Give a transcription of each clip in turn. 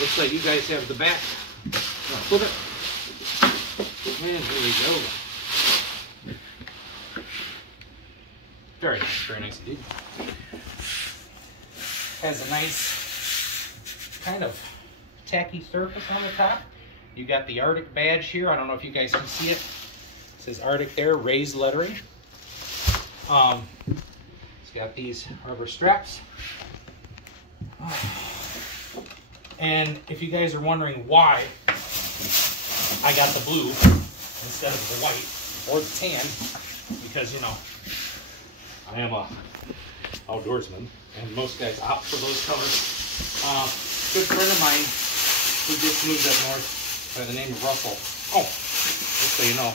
Looks like you guys have the back. Now, flip it. And here we go. Very nice indeed. Has a nice kind of tacky surface on the top. You got the Arctic badge here. I don't know if you guys can see it. It says Arctic there, raised lettering. It's got these rubber straps. And if you guys are wondering why I got the blue instead of the white or the tan, because, you know, I am a outdoorsman, and most guys opt for those colors. Good friend of mine who just moved up north by the name of Russell. Oh, just so you know,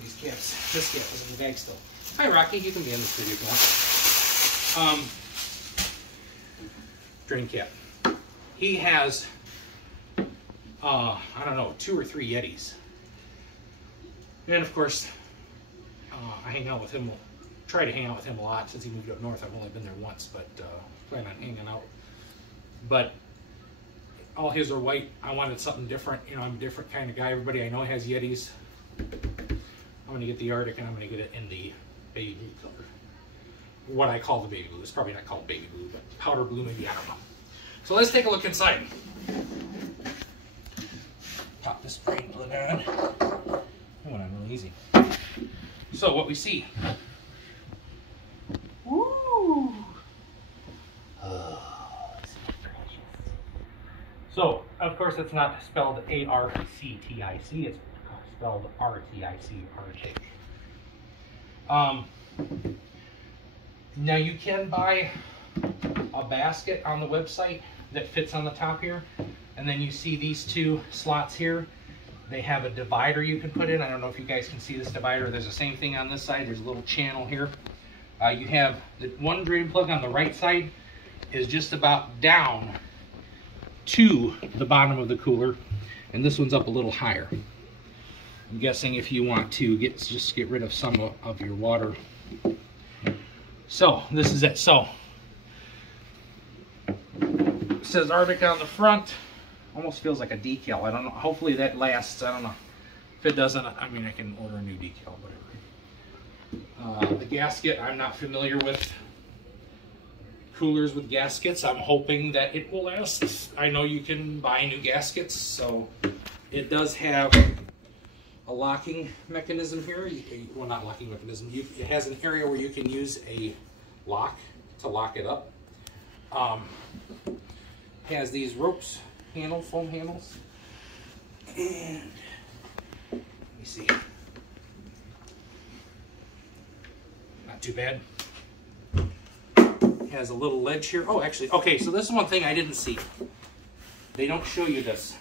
these caps. This cap is in the bag still. Hi, Rocky. You can be in this video if you want. Drain cap. He has, I don't know, 2 or 3 Yetis. And of course, I hang out with him. Try to hang out with him a lot since he moved up north. I've only been there once, but plan on hanging out. But all his are white. I wanted something different. You know, I'm a different kind of guy. Everybody I know has Yetis. I'm going to get the Arctic, and I'm going to get it in the baby blue color. What I call the baby blue. It's probably not called baby blue, but powder blue maybe. I don't know. So let's take a look inside. Pop this drain lid on. That went on really easy. So what we see. Woo! So, of course, it's not spelled A-R-C-T-I-C. It's spelled R-T-I-C, Arctic. Now you can buy a basket on the website that fits on the top here, and then you see these 2 slots here. They have a divider you can put in. I don't know if you guys can see this divider. There's the same thing on this side. There's a little channel here. You have the one drain plug on the right side is just about down to the bottom of the cooler, and this one's up a little higher. I'm guessing if you want to just get rid of some of your water. So this is it. So it says Arctic on the front. Almost feels like a decal. I don't know. Hopefully that lasts. I don't know. If it doesn't, I mean, I can order a new decal, whatever. The gasket, I'm not familiar with coolers with gaskets. I'm hoping that it will last. I know you can buy new gaskets, so it does have a locking mechanism here. Well, not locking mechanism. It has an area where you can use a lock to lock it up. Has these ropes, foam handles, and let me see. Not too bad. Has a little ledge here. Oh, actually, okay, so this is one thing I didn't see. They don't show you this.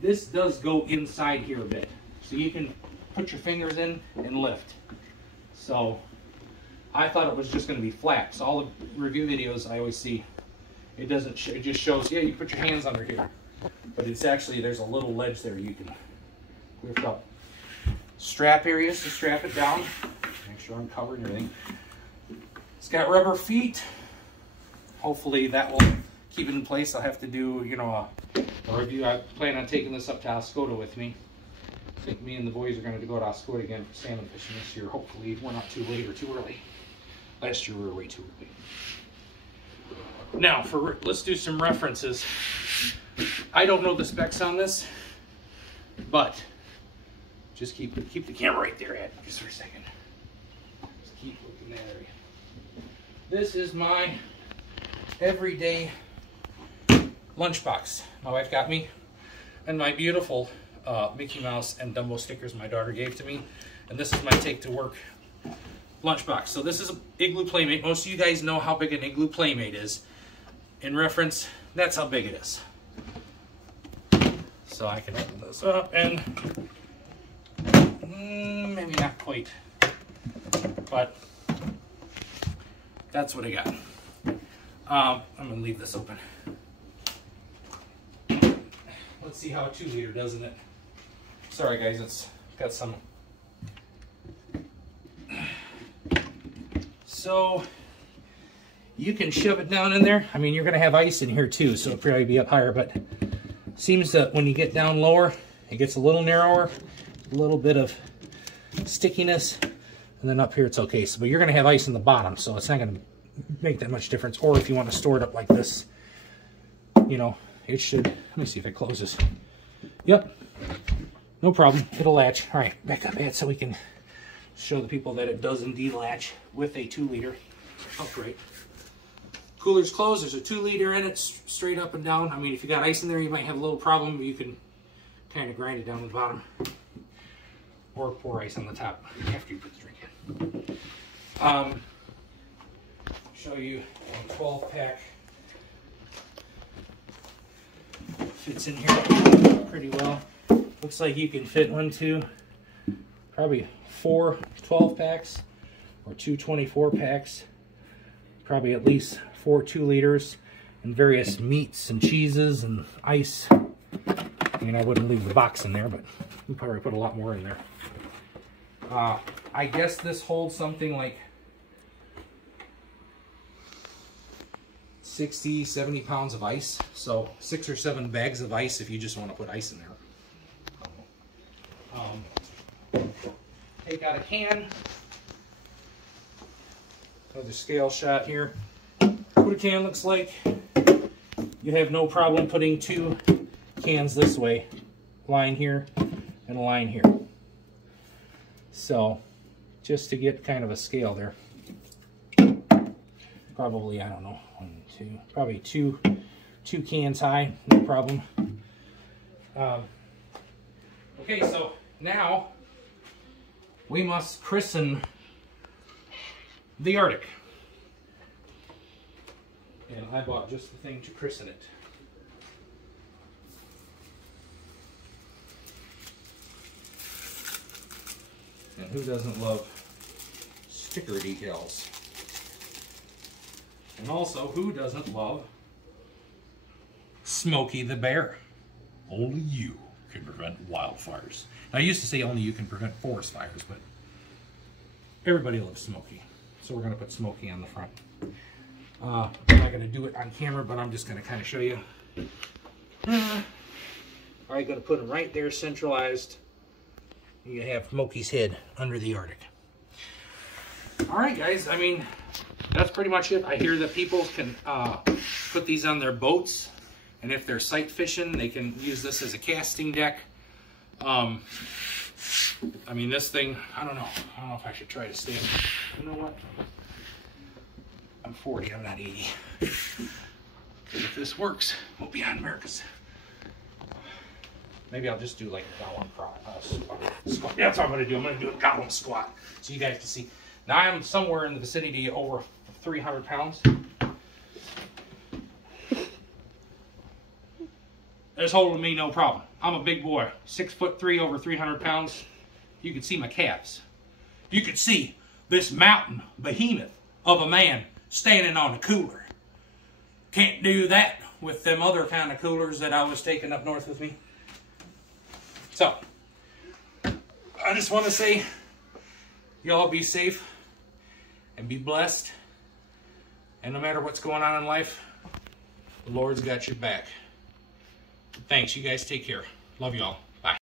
This does go inside here a bit. So you can put your fingers in and lift. So I thought it was just going to be flat. So all the review videos I always see, it doesn't show, it just shows, yeah, you put your hands under here. But it's actually, there's a little ledge there you can lift up. Strap areas to strap it down. Make sure I'm covered and everything. It's got rubber feet. Hopefully that will keep it in place. I'll have to do, you know, a review. I plan on taking this up to Oscoda with me. I think me and the boys are going to go to Oscoda again for salmon fishing this year. Hopefully we're not too late or too early. Last year we were way too early. Now, let's do some references. I don't know the specs on this, but just keep the camera right there, Ed, just for a second. Just keep looking at that area. This is my everyday lunchbox my wife got me, and my beautiful Mickey Mouse and Dumbo stickers my daughter gave to me. And this is my take to work lunchbox. So this is an Igloo Playmate. Most of you guys know how big an Igloo Playmate is. In reference, that's how big it is. So I can open this up and maybe not quite, but that's what I got. I'm gonna leave this open. Let's see how a 2-liter does in it. Sorry guys, it's got some. So you can shove it down in there. I mean, you're going to have ice in here too, so it'll probably be up higher, but seems that when you get down lower, it gets a little narrower, a little bit of stickiness, and then up here it's okay. So, but you're going to have ice in the bottom, so it's not going to make that much difference. Or if you want to store it up like this, you know, it should. Let me see if it closes. Yep, no problem. It'll latch. All right, back up, Ed, so we can show the people that it does indeed latch with a 2-liter upright. Cooler's closed. There's a 2-liter in it, straight up and down. I mean, if you got ice in there, you might have a little problem, but you can kind of grind it down to the bottom, or pour ice on the top after you put the drink in. Show you a 12-pack. Fits in here pretty well. Looks like you can fit 1, 2, probably 4 12-packs or 2 24-packs. Probably at least 4 2-liters and various meats and cheeses and ice. I mean, I wouldn't leave the box in there, but we probably put a lot more in there. I guess this holds something like 60, 70 pounds of ice. So 6 or 7 bags of ice if you just want to put ice in there. Take out a can. Another scale shot here. What a can looks like. You have no problem putting 2 cans this way. Line here and a line here. So just to get kind of a scale there. Probably, I don't know, 1, 2, probably two cans high, no problem. Okay, so now we must christen the Arctic. And I bought just the thing to christen it. And who doesn't love sticker decals? And also, who doesn't love Smokey the Bear? Only you can prevent wildfires. Now, I used to say only you can prevent forest fires, but Everybody loves Smokey. So we're going to put Smokey on the front. I'm not going to do it on camera, but I'm just going to kind of show you. I'm going to put him right there, centralized. You have Smokey's head under the Arctic. All right, guys. I mean, that's pretty much it. I hear that people can put these on their boats, and if they're sight fishing, they can use this as a casting deck. I mean, this thing, I don't know if I should try to stand. You know what? I'm 40, I'm not 80. If this works, we'll be on America's. Maybe I'll just do like a gallon squat. That's what I'm going to do. I'm going to do a gallon squat so you guys can see. Now I'm somewhere in the vicinity of over 300 pounds. It's holding me no problem. I'm a big boy, 6'3", over 300 pounds. You can see my calves. You can see this mountain behemoth of a man standing on a cooler. Can't do that with them other kind of coolers that I was taking up north with me. So, I just want to say, y'all be safe and be blessed. And no matter what's going on in life, the Lord's got your back. Thanks. You guys take care. Love y'all.